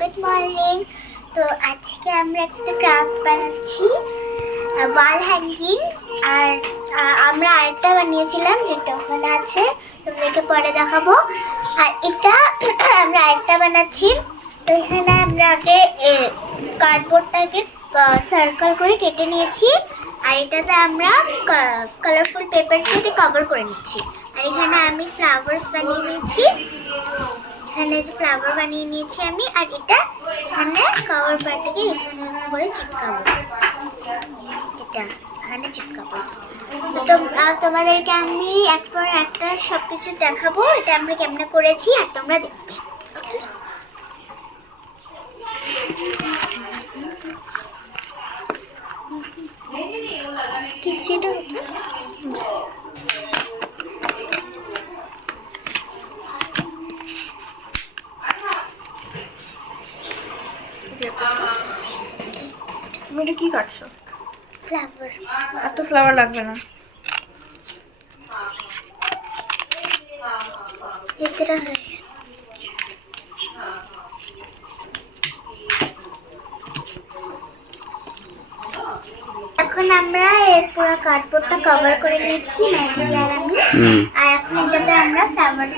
Good morning. তো আজকে আমরা একটা ক্রাফট বানাচ্ছি, ওয়াল হ্যাঙ্গিং। আর আমরা আরেকটা বানিয়েছিলাম যেটা ওখানে আছে, তোমাদেরকে পরে দেখাবো। আর এটা আমরা আরেকটা বানাচ্ছি। তো এখানে আমরা আগে কার্ডবোর্ডটাকে সার্কেল করে কেটে নিয়েছি, আর এটাতে আমরা কালারফুল পেপার দিয়ে কভার করে নিচ্ছি। আর এখানে আমি ফ্লাওয়ার্স বানিয়ে নিয়েছি, এখানে যে ফ্লাওয়ার বানিয়ে নিয়েছি আমি। আর এটা এখানে কভার পার্টটাকে এখানে করে চিপকাবো, এটা এখানে চিপকাবো। তো তোমাদেরকে আমি একবার একটা সব কিছু দেখাবো, এটা আমরা কেমনে করেছি আর তোমরা দেখবে। ওকে, কিছুটা তুমি এটা কি কাটছো? ফ্লাওয়ার। এত ফ্লাওয়ার লাগবে না। এটা এখন আমরা এর পুরো কার্ডবোর্ডটা কভার করে নিয়েছি মেহেদি আর আমি। আর এখন এটাতে আমরা ফ্লাওয়ার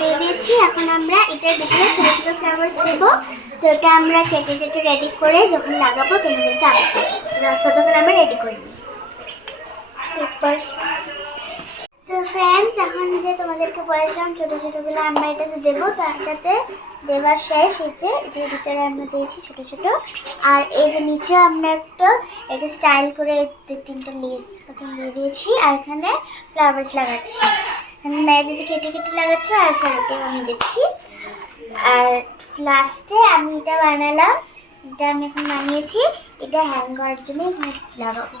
দিয়ে দিয়েছি। এখন আমরা এটার ভিতরে ছোটো ছোটো ফ্লাওয়ার্স দেবো। তো এটা আমরা কেটে কেটে রেডি করে যখন লাগাবো তোমাদেরকে আসবো, ততক্ষণ আমরা রেডি করে নিই পেপারস। সো ফ্রেন্ডস, এখন যে তোমাদেরকে বলেছিলাম ছোটো ছোটোগুলো আমরা এটাতে দেবো, তো এটাতে দেওয়ার শেষ হয়েছে। এটার ভিতরে আমরা দিয়েছি ছোটো ছোটো। আর এই যে নিচে আমরা এটা স্টাইল করে 3টা লেস প্রথম দিয়ে দিয়েছি। আর এখানে ফ্লাওয়ার্স লাগাচ্ছি, মেয়েদিদি কেটে কেটে লাগাচ্ছে আর স্যারকে আমি দিচ্ছি। আর লাস্টে আমি এটা বানালাম, এটা আমি এখন বানিয়েছি, এটা হ্যাং করার জন্য এখানে লাগাবো।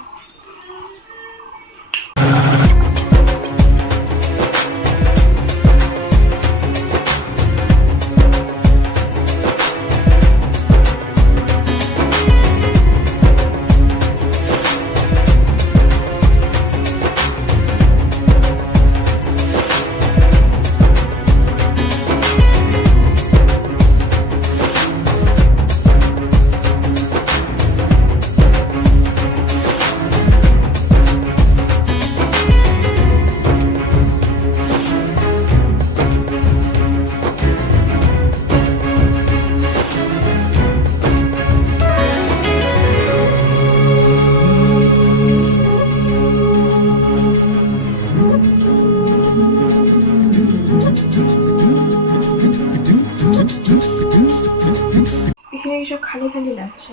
এসব খালি খালি লাগছে।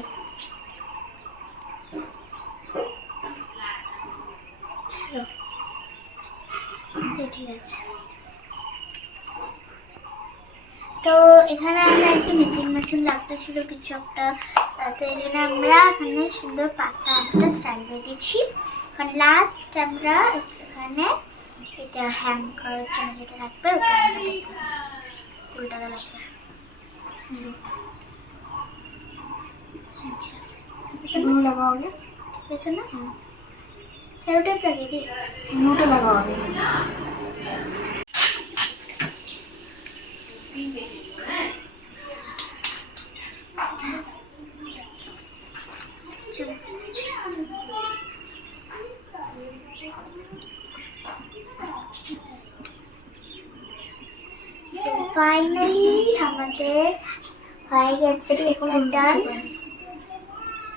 ছাড়ো। তো ঠিক আছে। তো এখানে আমরা একটু মেশিন লাগতেছিল কিছু একটা, তো এই জন্য আমরা এখানে সুন্দর পাতা একটা স্টাইল দিয়ে দিচ্ছি। এখন লাস্ট আমরা এখানে এটা হ্যাং করার জন্য যেটা রাখবে ওটা আমরা দেখবো। উল্টাতে লাগবে। ग्लू लगाओगे? ঠিক আছে না? সেলোটেপ লাগিয়ে দিই। ग्लूটা लगाओगे? চলো। ফাইনালি আমাদের হয়ে গেছে এটা ডান,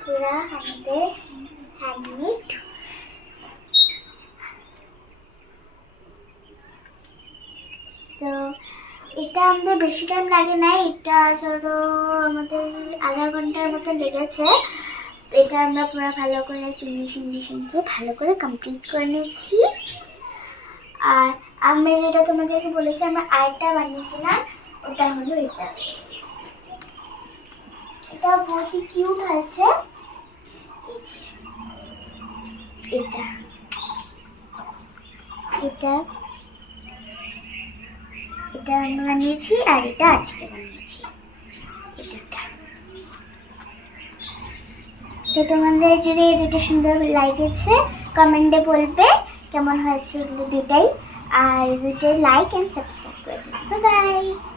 পুরা আমাদের হ্যান্ডমেড। তো এটা আমাদের বেশি টাইম লাগে না, এটা ধরো আমাদের আধা ঘন্টার মতো লেগেছে। তো এটা আমরা পুরো ভালো করে ফিনিশিং দিয়ে ভালো করে কমপ্লিট করে নিয়েছি। আর আমি যেটা তোমাদেরকে বলেছি আমরা আরেকটা বানিয়েছিলাম, ওটা হলো এটা। এটা বহুত কিউট হয়েছে। এটা এটা এটা আমি বানিয়েছি আর এটা আজকে বানিয়েছি। এটা তো তোমাদের যদি এই দুটো সুন্দর লাগেছে কমেন্টে বলবে কেমন হয়েছে এগুলো দুটাই, আর ভিডিও লাইক অ্যান্ড সাবস্ক্রাইব করে দিন। Bye bye.